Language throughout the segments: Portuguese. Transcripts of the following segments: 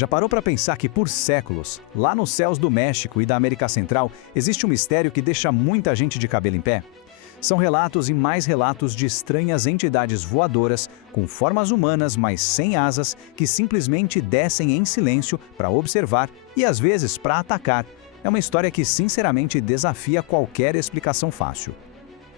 Já parou para pensar que por séculos, lá nos céus do México e da América Central, existe um mistério que deixa muita gente de cabelo em pé? São relatos e mais relatos de estranhas entidades voadoras, com formas humanas, mas sem asas, que simplesmente descem em silêncio para observar e às vezes para atacar. É uma história que sinceramente desafia qualquer explicação fácil.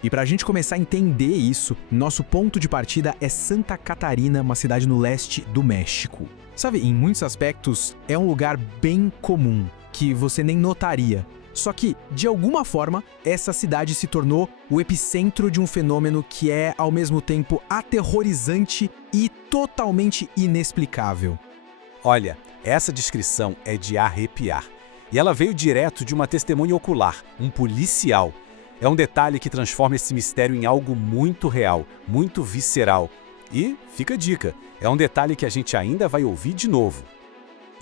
E para a gente começar a entender isso, nosso ponto de partida é Santa Catarina, uma cidade no leste do México. Sabe, em muitos aspectos, é um lugar bem comum, que você nem notaria. Só que, de alguma forma, essa cidade se tornou o epicentro de um fenômeno que é, ao mesmo tempo, aterrorizante e totalmente inexplicável. Olha, essa descrição é de arrepiar. E ela veio direto de uma testemunha ocular, um policial. É um detalhe que transforma esse mistério em algo muito real, muito visceral. E, fica a dica, é um detalhe que a gente ainda vai ouvir de novo.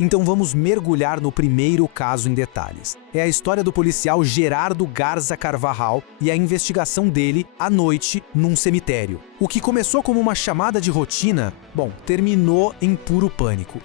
Então vamos mergulhar no primeiro caso em detalhes. É a história do policial Gerardo Garza Carvajal e a investigação dele à noite num cemitério. O que começou como uma chamada de rotina, terminou em puro pânico.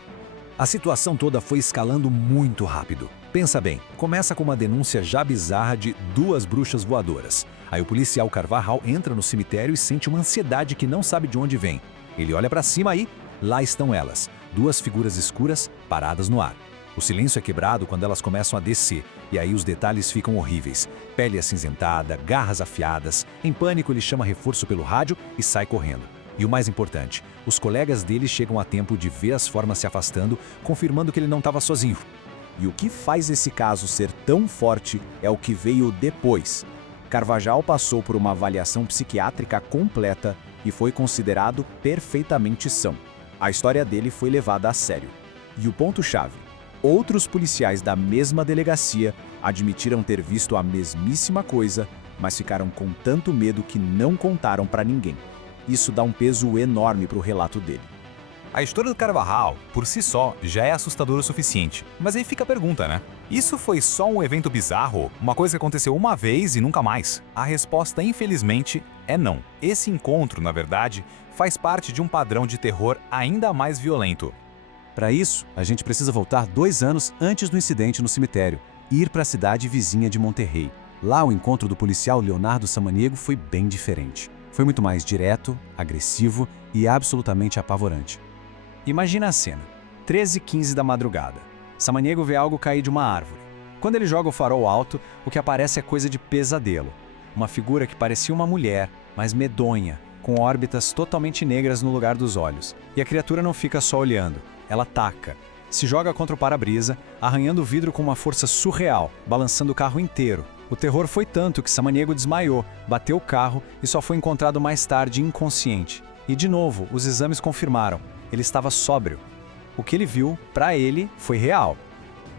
A situação toda foi escalando muito rápido. Pensa bem, começa com uma denúncia já bizarra de 2 bruxas voadoras. Aí o policial Carvajal entra no cemitério e sente uma ansiedade que não sabe de onde vem. Ele olha para cima e lá estão elas, 2 figuras escuras paradas no ar. O silêncio é quebrado quando elas começam a descer, e aí os detalhes ficam horríveis. Pele acinzentada, garras afiadas. Em pânico, ele chama reforço pelo rádio e sai correndo. E o mais importante, os colegas dele chegam a tempo de ver as formas se afastando, confirmando que ele não estava sozinho. E o que faz esse caso ser tão forte é o que veio depois. Carvajal passou por uma avaliação psiquiátrica completa e foi considerado perfeitamente são. A história dele foi levada a sério. E o ponto-chave: outros policiais da mesma delegacia admitiram ter visto a mesmíssima coisa, mas ficaram com tanto medo que não contaram para ninguém. Isso dá um peso enorme para o relato dele. A história do Carvajal, por si só, já é assustadora o suficiente. Mas aí fica a pergunta, né? Isso foi só um evento bizarro? Uma coisa que aconteceu uma vez e nunca mais? A resposta, infelizmente, é não. Esse encontro, na verdade, faz parte de um padrão de terror ainda mais violento. Para isso, a gente precisa voltar 2 anos antes do incidente no cemitério e ir para a cidade vizinha de Monterrey. Lá, o encontro do policial Leonardo Samaniego foi bem diferente. Foi muito mais direto, agressivo e absolutamente apavorante. Imagina a cena. 13h15 da madrugada. Samaniego vê algo cair de uma árvore. Quando ele joga o farol alto, o que aparece é coisa de pesadelo. Uma figura que parecia uma mulher, mas medonha, com órbitas totalmente negras no lugar dos olhos. E a criatura não fica só olhando, ela ataca. Se joga contra o para-brisa, arranhando o vidro com uma força surreal, balançando o carro inteiro. O terror foi tanto que Samaniego desmaiou, bateu o carro e só foi encontrado mais tarde inconsciente. E de novo, os exames confirmaram. Ele estava sóbrio. O que ele viu, para ele, foi real.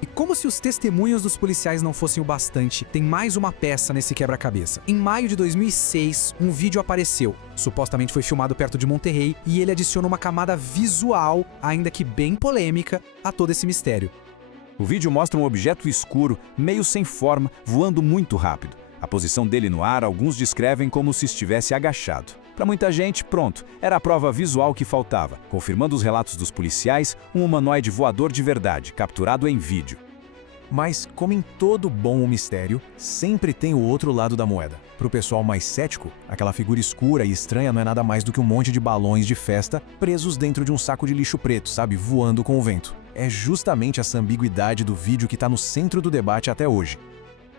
E como se os testemunhos dos policiais não fossem o bastante, tem mais uma peça nesse quebra-cabeça. Em maio de 2006, um vídeo apareceu. Supostamente foi filmado perto de Monterrey e ele adiciona uma camada visual, ainda que bem polêmica, a todo esse mistério. O vídeo mostra um objeto escuro, meio sem forma, voando muito rápido. A posição dele no ar, alguns descrevem como se estivesse agachado. Para muita gente, pronto, era a prova visual que faltava, confirmando os relatos dos policiais, um humanoide voador de verdade, capturado em vídeo. Mas, como em todo bom mistério, sempre tem o outro lado da moeda. Para o pessoal mais cético, aquela figura escura e estranha não é nada mais do que um monte de balões de festa presos dentro de um saco de lixo preto, sabe, voando com o vento. É justamente essa ambiguidade do vídeo que está no centro do debate até hoje.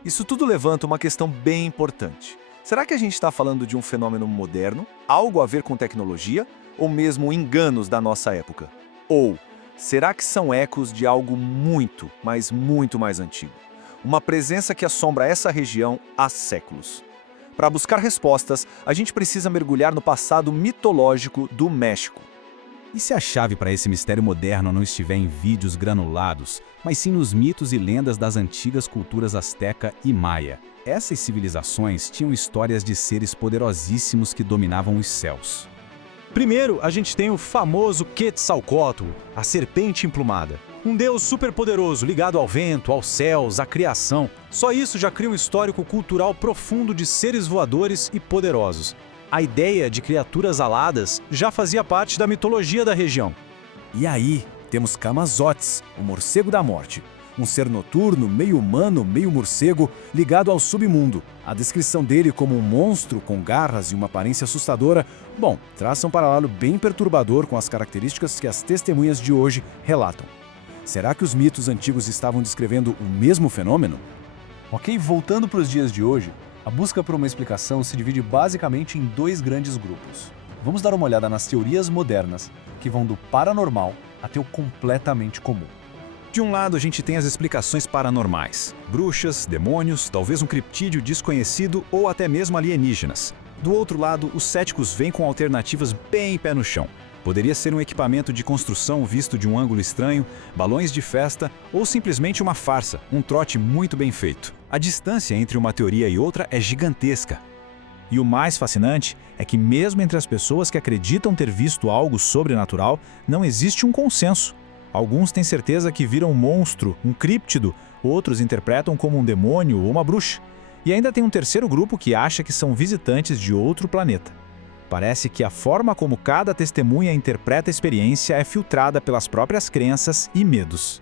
Isso tudo levanta uma questão bem importante. Será que a gente está falando de um fenômeno moderno, algo a ver com tecnologia, ou mesmo enganos da nossa época? Ou será que são ecos de algo muito, mas muito mais antigo? Uma presença que assombra essa região há séculos. Para buscar respostas, a gente precisa mergulhar no passado mitológico do México. E se a chave para esse mistério moderno não estiver em vídeos granulados, mas sim nos mitos e lendas das antigas culturas azteca e maia? Essas civilizações tinham histórias de seres poderosíssimos que dominavam os céus. Primeiro, a gente tem o famoso Quetzalcóatl, a serpente emplumada. Um deus superpoderoso ligado ao vento, aos céus, à criação. Só isso já cria um histórico cultural profundo de seres voadores e poderosos. A ideia de criaturas aladas já fazia parte da mitologia da região. E aí, Temos Camazotz, o morcego da morte. Um ser noturno, meio humano, meio morcego, ligado ao submundo. A descrição dele como um monstro com garras e uma aparência assustadora, bom, traça um paralelo bem perturbador com as características que as testemunhas de hoje relatam. Será que os mitos antigos estavam descrevendo o mesmo fenômeno? Ok, voltando para os dias de hoje, a busca por uma explicação se divide basicamente em dois grandes grupos. Vamos dar uma olhada nas teorias modernas, que vão do paranormal até o completamente comum. De um lado, a gente tem as explicações paranormais. Bruxas, demônios, talvez um criptídeo desconhecido ou até mesmo alienígenas. Do outro lado, os céticos vêm com alternativas bem pé no chão. Poderia ser um equipamento de construção visto de um ângulo estranho, balões de festa ou simplesmente uma farsa, um trote muito bem feito. A distância entre uma teoria e outra é gigantesca. E o mais fascinante é que mesmo entre as pessoas que acreditam ter visto algo sobrenatural, não existe um consenso. Alguns têm certeza que viram um monstro, um críptido, outros interpretam como um demônio ou uma bruxa. E ainda tem um terceiro grupo que acha que são visitantes de outro planeta. Parece que a forma como cada testemunha interpreta a experiência é filtrada pelas próprias crenças e medos.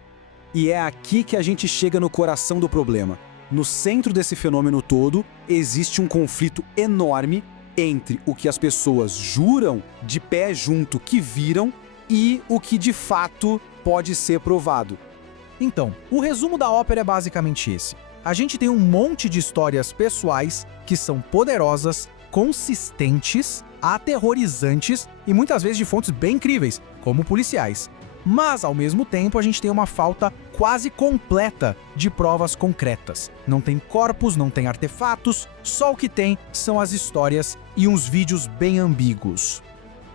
E é aqui que a gente chega no coração do problema. No centro desse fenômeno todo, existe um conflito enorme entre o que as pessoas juram de pé junto que viram e o que de fato pode ser provado. Então, o resumo da ópera é basicamente esse. A gente tem um monte de histórias pessoais que são poderosas, consistentes, aterrorizantes e muitas vezes de fontes bem incríveis, como policiais. Mas, ao mesmo tempo, a gente tem uma falta quase completa de provas concretas. Não tem corpos, não tem artefatos, só o que tem são as histórias e uns vídeos bem ambíguos.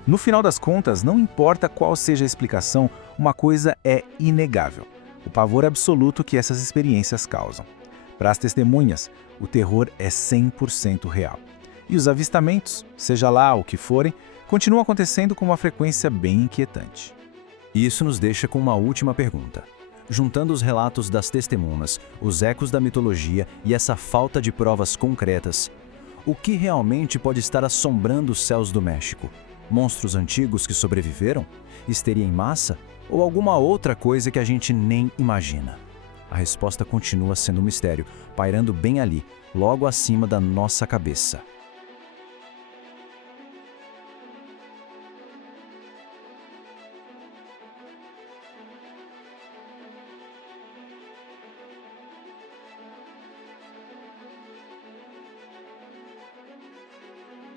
No final das contas, não importa qual seja a explicação, uma coisa é inegável: o pavor absoluto que essas experiências causam. Para as testemunhas, o terror é 100% real. E os avistamentos, seja lá o que forem, continuam acontecendo com uma frequência bem inquietante. E isso nos deixa com uma última pergunta. Juntando os relatos das testemunhas, os ecos da mitologia e essa falta de provas concretas, o que realmente pode estar assombrando os céus do México? Monstros antigos que sobreviveram? Histeria em massa? Ou alguma outra coisa que a gente nem imagina? A resposta continua sendo um mistério, pairando bem ali, logo acima da nossa cabeça.